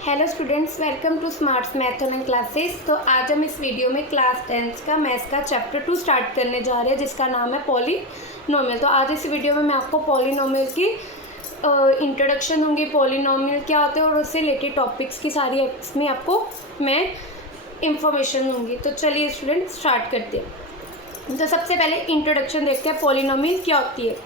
Hello students, welcome to Smarts math online classes. तो आज हम इस वीडियो में क्लास 10th का मैथ्स का चैप्टर 2 स्टार्ट करने जा रहे हैं, जिसका नाम है पॉलीनोमियल। तो आज इस वीडियो में मैं आपको पॉलीनोमियल की इंट्रोडक्शन दूंगी, पॉलीनोमियल क्या होते हैं और उससे रिलेटेड टॉपिक्स की सारी इसमें आपको मैं इंफॉर्मेशन दूंगी। तो चलिए स्टूडेंट स्टार्ट करते हैं। तो सबसे पहले इंट्रोडक्शन देखते हैं, पॉलीनोमियल क्या होती है।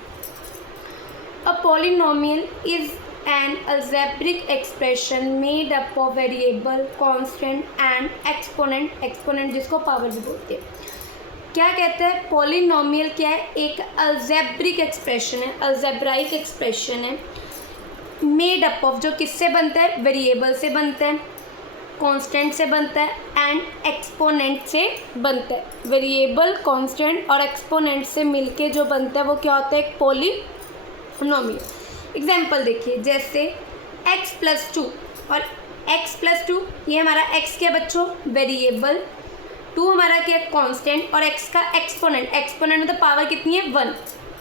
A polynomial is an algebraic expression made up of variable, constant and exponent जिसको पावर भी बोलते हैं। क्या कहते हैं पॉलीनोमियल क्या है? एक अल्जेब्रिक एक्सप्रेशन है, अल्जेब्राइक एक्सप्रेशन है, मेड अप ऑफ, जो किससे बनता है? वेरिएबल से बनता है, कांस्टेंट से बनता है एंड एक्सपोनेंट से बनता है। वेरिएबल, कांस्टेंट और एक्सपोनेंट से मिलके जो बनता है वो क्या होता है? एक पॉलीनोमियल। एग्जाम्पल देखिए, जैसे x+2 और x+2, ये हमारा x क्या बच्चों? वेरिएबल, 2 हमारा क्या? कांस्टेंट, और x का एक्सपोनेंट। एक्सपोनेंट मतलब पावर कितनी है? 1।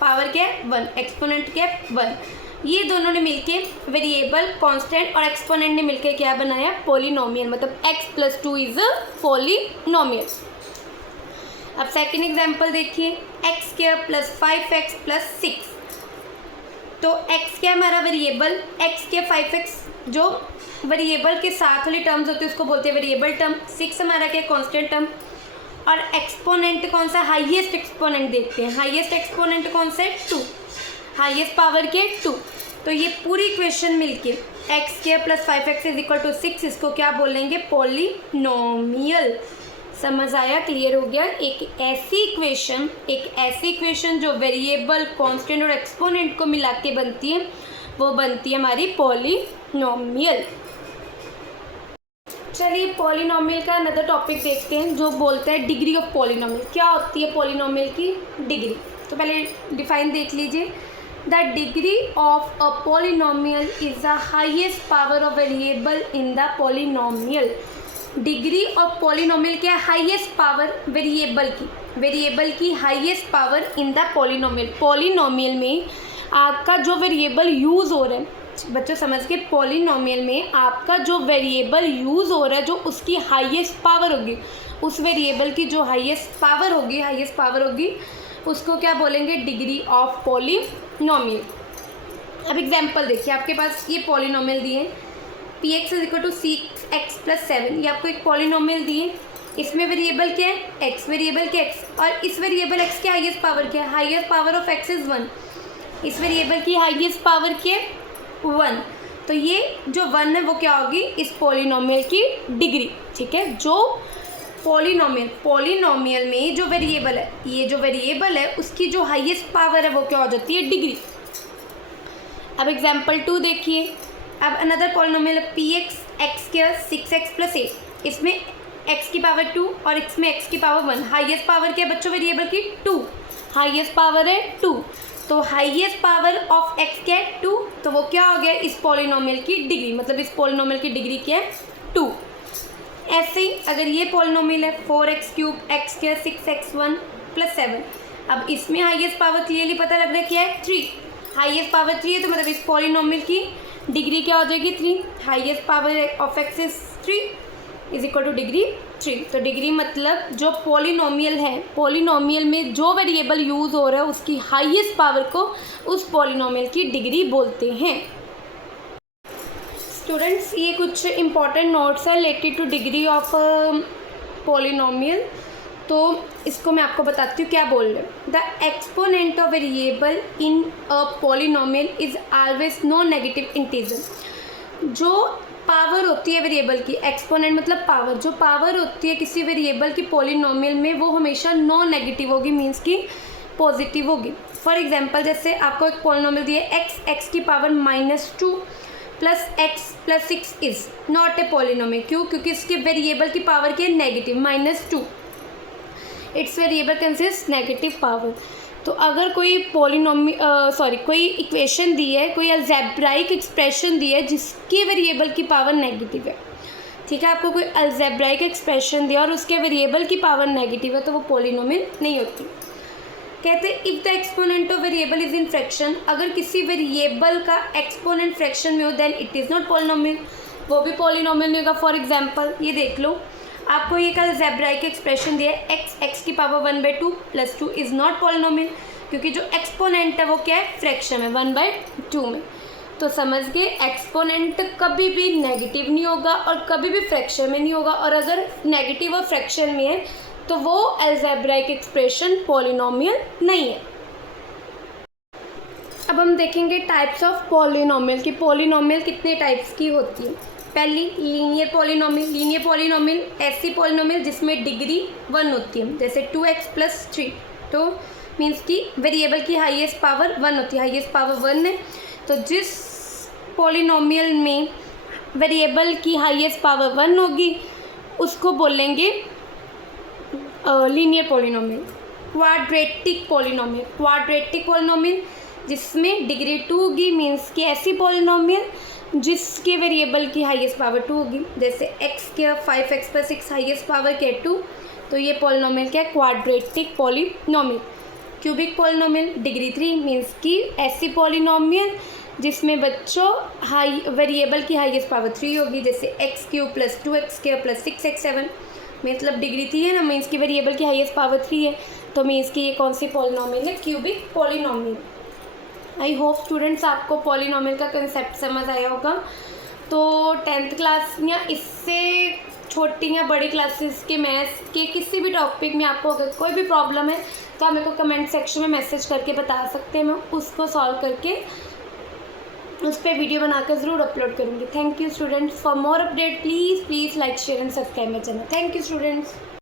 पावर क्या है? 1। एक्सपोनेंट क्या है? 1। ये दोनों ने मिलके, वेरिएबल, कांस्टेंट और एक्सपोनेंट ने मिलके क्या बनाया? पॉलीनोमियल। मतलब x+2 इज अ पॉलीनोमियल। अब सेकेंड एग्जाम्पल देखिए, x² + 5x + 6। तो x क्या हमारा? वेरिएबल, x के 5x जो वेरिएबल के साथ वाली टर्म्स होती है उसको बोलते हैं वेरिएबल टर्म। 6 हमारा क्या? Constant term. और एक्सपोनेंट कौन सा? हाईएस्ट एक्सपोनेंट देखते हैं। हाईएस्ट एक्सपोनेंट कौन सा है? 2। हाईएस्ट पावर के 2। तो ये पूरी इक्वेशन मिलके x² + 5x = 6, इसको क्या बोलेंगे? पॉलीनोमियल। समझ आया? क्लियर हो गया? एक ऐसी इक्वेशन जो वेरिएबल, कांस्टेंट और एक्सपोनेंट को मिला के बनती है, वो बनती है हमारी पॉलीनोमियल। चलिए पॉलीनोमियल का अनदर टॉपिक देखते हैं, जो बोलता है डिग्री ऑफ पॉलीनोमियल। क्या होती है पॉलीनोमियल की डिग्री? तो पहले डिफाइन देख लीजिए। The degree of a polynomial is the highest power of variable in the polynomial. Degree of polynomial क्या है? हाईएस्ट पावर वेरिएबल की highest power in the polynomial. Polynomial में आपका जो वेरिएबल यूज़ हो रहा है, बच्चों समझ के, पॉलीनोमियल में आपका जो वेरिएबल यूज़ हो रहा है, जो उसकी हाईएस्ट पावर होगी, उस वेरिएबल की जो हाईएस्ट पावर होगी उसको क्या बोलेंगे? Degree of polynomial. अब एग्जाम्पल देखिए, आपके पास ये पॉलीनोमियल दिए, px = 6x + 7। ये आपको एक पॉलीनोमियल दिए, इसमें वेरिएबल क्या है? x। वेरिएबल के x, और इस वेरिएबल x की हाईएस्ट पावर क्या है? Highest power of x is 1। इस वेरिएबल की हाईएस्ट पावर क्या है? 1। तो ये जो 1 है वो क्या होगी? इस पॉलीनोमियल की डिग्री। ठीक है, जो पॉलीनोमियल में जो वेरिएबल है, ये जो वेरिएबल है उसकी जो हाईएस्ट पावर है वो क्या हो जाती है? डिग्री। अब एग्जाम्पल 2 देखिए। अब another polynomial px x² 6x + 8। इसमें x की पावर 2 और इसमें x की पावर 1। हाईएस्ट पावर क्या है बच्चों वेरिएबल की? 2। हाईएस्ट पावर है 2। तो हाईएस्ट पावर ऑफ x क्या है? 2। तो वो क्या हो गया? इस पॉलीनोमियल की डिग्री। मतलब इस पॉलीनोमियल की डिग्री क्या है? 2। ऐसे ही अगर ये पॉलीनोमियल है 4x³ x² 6x1 + 7। अब इसमें हाईएस्ट पावर क्लियरली पता लग रहा है क्या है? 3। हाईएस्ट पावर 3 है, तो मतलब इस पॉलीनोमियल की डिग्री क्या हो जाएगी? 3। Highest power of x is 3 = degree 3। तो डिग्री मतलब जो पॉलीनोमियल है, पॉलीनोमियल में जो वेरिएबल यूज़ हो रहा है उसकी हाईएस्ट पावर को उस पॉलीनोमियल की डिग्री बोलते हैं। स्टूडेंट्स, ये कुछ इंपॉर्टेंट नोट्स है related two degree of polynomial. तो इसको मैं आपको बताती हूँ क्या बोल रहे हैं। The exponent of variable in a polynomial is always non negative integer. जो पावर होती है वेरिएबल की, एक्सपोनेंट मतलब पावर, जो पावर होती है किसी वेरिएबल की पॉलीनोमियल में, वो हमेशा नॉन नेगेटिव होगी, मीन्स की पॉजिटिव होगी। फॉर एग्जांपल, जैसे आपको एक पॉलीनोमियल दिया है x की power -2 + x + 6 is not a polynomial. क्यों? क्योंकि इसके वेरिएबल की पावर क्या है? Negative, -2। It's variable consist negative power. तो अगर कोई कोई इक्वेशन दी है, कोई अलजेब्राइक एक्सप्रेशन दी है जिसकी वेरिएबल की पावर नेगेटिव है, ठीक है, आपको कोई अलजेब्राइक एक्सप्रेशन दिया और उसके वेरिएबल की पावर नेगेटिव है, तो वो पॉलीनोमियल नहीं होती। कहते हैं if the exponent of variable is in fraction, अगर किसी वेरिएबल का एक्सपोनेंट फ्रैक्शन में हो then it is not polynomial. वो भी पॉलिनोमियल नहीं होगा। फॉर एग्जांपल ये देख लो, आपको ये कल अलजेब्राइक एक्सप्रेशन दिया है x की पावर 1/2 + 2 इज़ नॉट पॉलिनोमियल, क्योंकि जो एक्सपोनेंट है वो क्या है, फ्रैक्शन है 1/2 में। तो समझ गए एक्सपोनेंट कभी भी नेगेटिव नहीं होगा और कभी भी फ्रैक्शन में नहीं होगा, और अगर नेगेटिव और फ्रैक्शन में है तो वो अलजेब्राइक एक्सप्रेशन पॉलिनोमियल नहीं है। अब हम देखेंगे टाइप्स ऑफ पॉलिनोमियल की पॉलिनोमियल कितने टाइप्स की होती है। पहली लीनियर पॉलिनोमियल। लीनियर पॉलिनोमियल ऐसी पॉलिनोमियल जिसमें डिग्री 1 होती है, जैसे 2x + 3। तो मीन्स कि वेरिएबल की हाईएस्ट पावर 1 होती है, हाईएस्ट पावर 1 है। तो जिस पॉलिनोमियल में वेरिएबल की हाईएस्ट पावर 1 होगी उसको बोलेंगे linear polynomial. Quadratic polynomial. Quadratic polynomial जिसमें डिग्री 2 होगी, मीन्स कि ऐसी पॉलिनोमियल जिसके वेरिएबल की हाईएस्ट पावर 2 होगी, जैसे x² 5x + 6 हाईएस्ट पावर क्या 2। तो ये पॉलिनोमियल क्या है, quadratic polynomial. Cubic polynomial degree 3, means कि ऐसी पॉलिनोमियल जिसमें बच्चों हाई वेरिएबल की हाईएस्ट पावर 3 होगी, जैसे x³ + 2x² + 6x7। मतलब डिग्री 3 है ना, मीन्स की वेरिएबल की हाईएस्ट पावर 3 है, तो मीन्स कि ये कौन सी पॉलिनोमियल है, cubic polynomial. I hope students आपको पॉलिनोमियल का कंसेप्ट समझ आया होगा। तो 10th क्लास या इससे छोटी या बड़ी क्लासेस के मैथ्स के किसी भी टॉपिक में आपको अगर कोई भी प्रॉब्लम है तो आप मेरे को कमेंट सेक्शन में मैसेज करके बता सकते हैं, मैं उसको सॉल्व करके उस पर वीडियो बनाकर ज़रूर अपलोड करूँगी। Thank you students. For more update please like share and subscribe my channel. Thank you students.